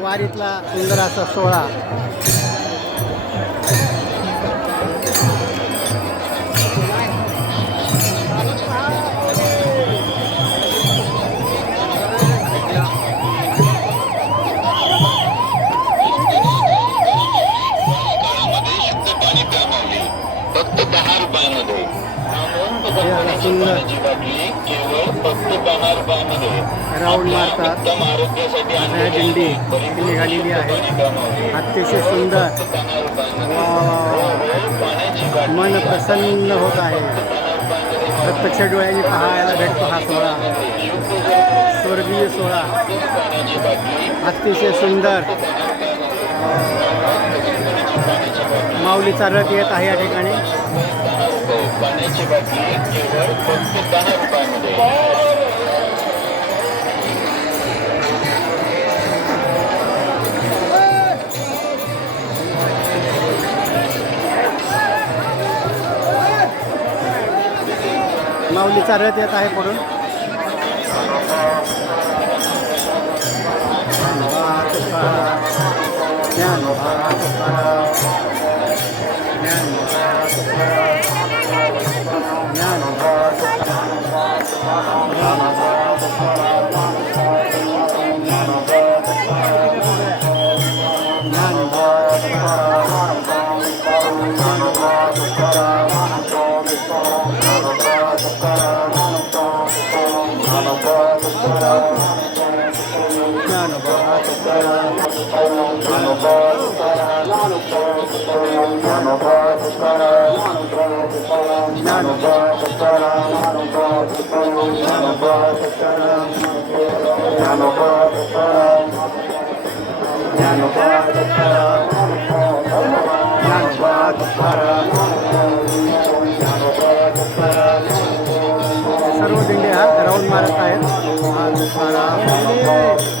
वारीतला सुंदर असा सोहळा. रुपयामध्ये राऊंड मारतात दिंडी ही निघालेली आहे अतिशय सुंदर. मन प्रसन्न होत आहे. प्रत्यक्ष डोळ्यांनी पाहायला भेटतो हा सोहळा. स्वर्गीय सोहळा. अतिशय सुंदर. माऊलीचा रथ येत आहे या ठिकाणी. पाण्याची बाटली केवळ फक्त दहा रुपयामध्ये. माऊलीचा रथ येत आहे पुढून. Nano Bhaskara, Nano Bhaskara, Nano Bhaskara, सर्व दिंडे हा राऊंड मारत आहेत हा तुकाराम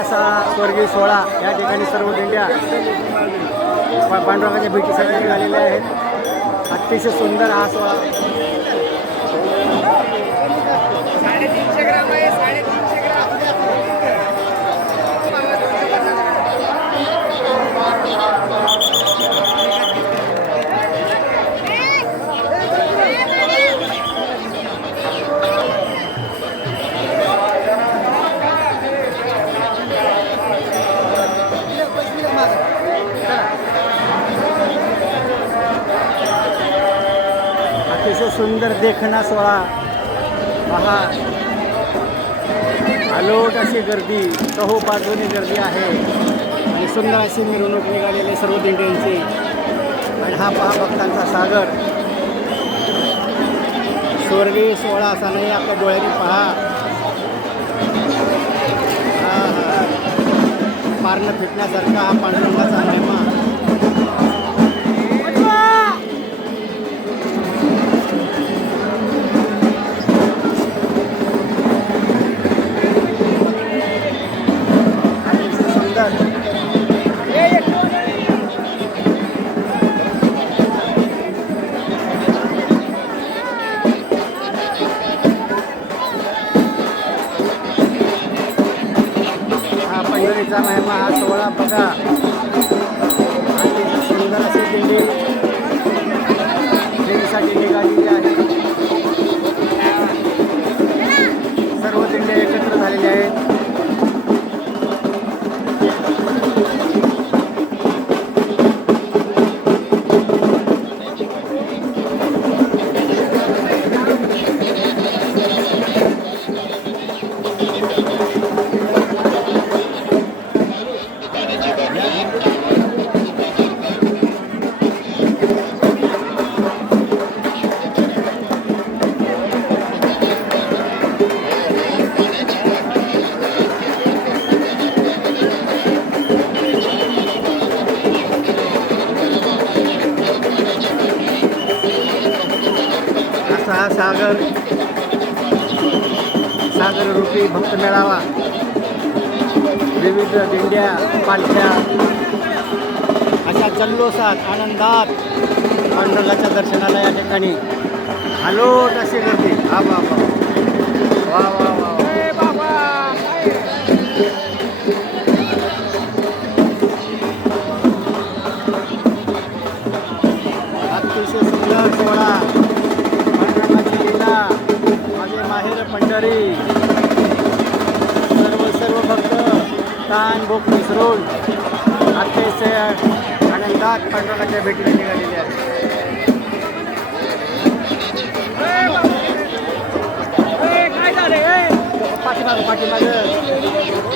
असा स्वर्गीय सोहळा या ठिकाणी सर्व दिंड्या पांडुरंगाच्या भेटीसाठी निघालेल्या आहेत. अतिशय सुंदर हा सोहळा. सुंदर देखणा सोहळा. पहा. अलोट अशी गर्दी चहू बाजूने गर्दी आहे. आणि सुंदर अशी मिरवणूक निघालेली सर्व दिंड्यांची. आणि हा पहा भक्तांचा सागर. स्वर्गीय सोहळा असा नाही आपल्या डोळ्यांनी पहा. पारणं फिटण्यासारखा हा पांडुरंगाचा महिमा हा महिमा हा सोहळा बघा. अतिशय सुंदर अशी दिंडी. देवीसाठी निघालेली आहे. सर्व दिंड्या एकत्र झालेल्या आहेत. सागर. सागर रूपी भक्त मेळावा. विविध दिंड्या पालख्या. अशा जल्लोषात आनंदात पांडुरंगाच्या दर्शनाला या ठिकाणी आलोट अशी गर्दी. हा बाबा वा. वा वा वा. अतिशय सुंदर मंडळी. सर्व सर्व भक्त ताण भूक विसरून अतिशय आनंदात पांडुरंगाच्या भेटीला निघालेले आहे पाठीमागं पाठीमागं.